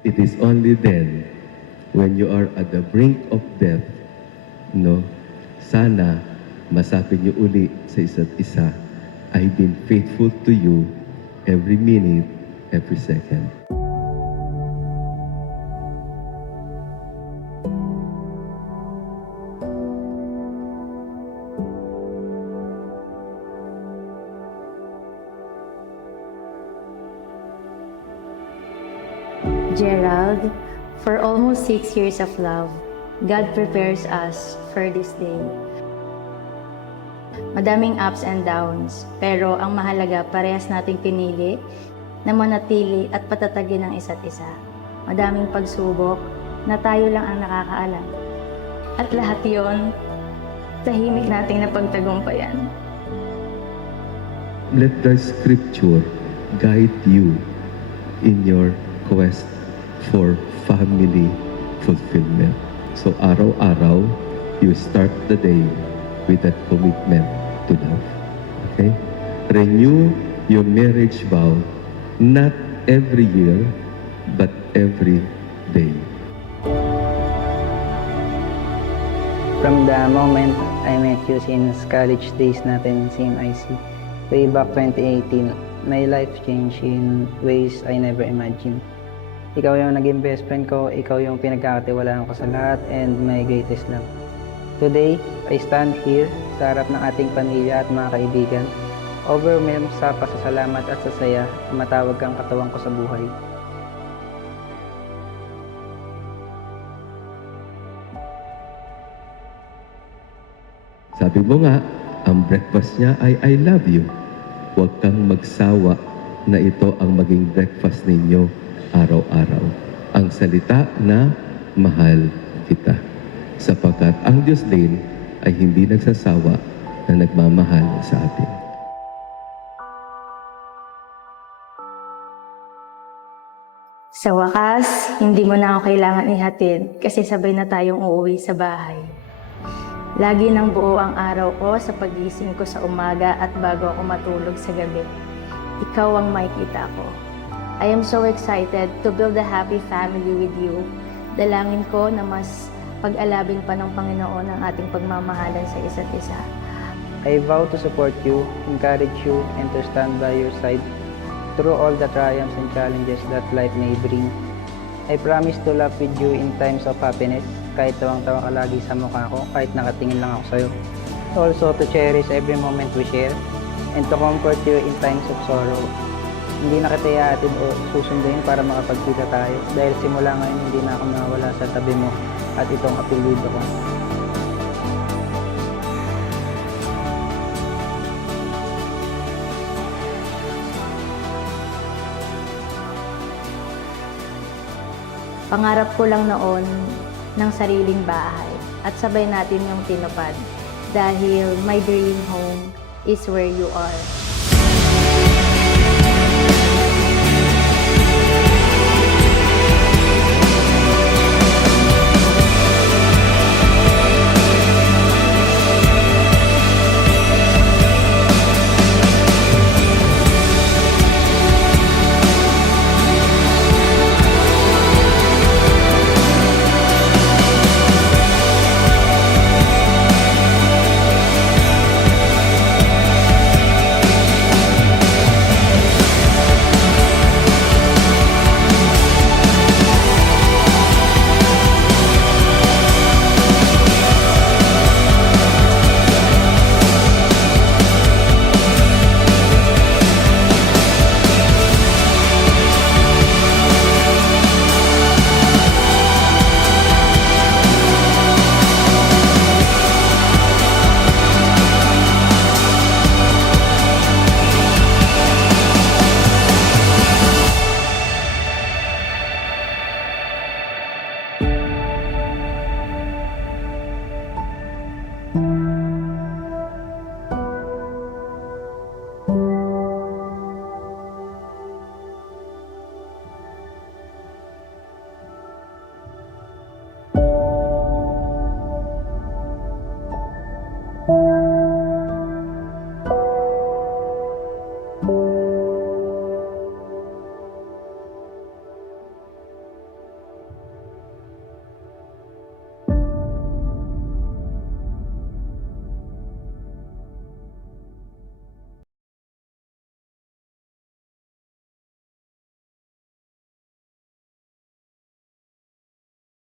It is only then, when you are at the brink of death, no, sana masabi niyo uli sa isa't isa, I've been faithful to you every minute, every second. Gerald, for almost 6 years of love, God prepares us for this day. Madaming ups and downs, pero ang mahalaga parehas nating pinili na manatili at patatagin ang isa't isa. Madaming pagsubok na tayo lang ang nakakaalam. At lahat yon, tahimik nating napagtagumpayan. Let the scripture guide you in your quest for family fulfillment. So araw-araw, you start the day with that commitment to love. Okay? Renew your marriage vow not every year, but every day. From the moment I met you since college days natin sa CMIC, way back 2018, my life changed in ways I never imagined. Ikaw yung naging best friend ko, ikaw yung pinagkakatiwalaan ko sa lahat, and my greatest love. Today, I stand here sa harap ng ating pamilya at mga kaibigan, overwhelmed sa pasasalamat at sasaya na matawag kang katawan ko sa buhay. Sabi mo nga, ang breakfast niya ay I love you. Huwag kang magsawa na ito ang maging breakfast ninyo araw-araw. Ang salita na mahal kita. Sapagkat ang Diyos din ay hindi nagsasawa na nagmamahal sa atin. Sa wakas, hindi mo na ako kailangan ihatid kasi sabay na tayong uuwi sa bahay. Lagi nang buo ang araw ko sa pagising ko sa umaga at bago ako matulog sa gabi. Ikaw ang makikita ko. I am so excited to build a happy family with you. Dalangin ko na mas pag-alabin pa ng Panginoon ang ating pagmamahalan sa isa't isa. I vow to support you, encourage you, and to stand by your side through all the triumphs and challenges that life may bring. I promise to laugh with you in times of happiness, kahit tawang-tawa ka lagi sa mukha ko, kahit nakatingin lang ako sa'yo. Also to cherish every moment we share, and to comfort you in times of sorrow. Hindi na kita iatid o susunduin para makapagkita tayo, dahil simula ngayon hindi na ako mawala sa tabi mo at itong apelido ko. Pangarap ko lang noon ng sariling bahay at sabay natin yung tinupad dahil my dream home is where you are.